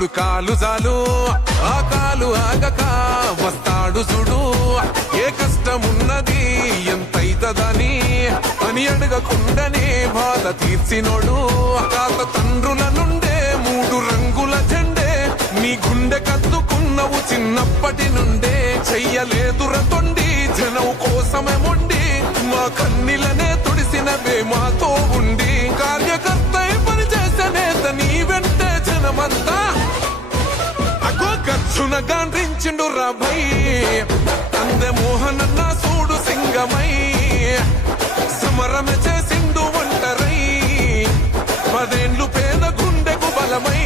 చూడు కాలు జాలు ఆ కాలు ఆగక వస్తాడు చూడు ఏ కష్టమున్నది ఎంతైతదని అని అడగకుండానే బాధ తీర్చినోడు తాత తండ్రుల నుండే 3 రంగుల జెండే నీ గుండె కత్తుకున్నవు చిన్నప్పటి నుండే చెయ్యలేదుర తొండి జనం కోసమే మొండి మా కన్నీలనే తుడిసినవే మాతో ఉండి కార్యకర్త పని చేసే నేత నీ వెంటే జనమంతా అగో గచ్చున గాండ్రించిండు రాభై తందె మోహనన్న సూడు సింగమై సమరమే చేసిండు ఒంటరై 10 ఏళ్ళు పేద గుండెకు బలమై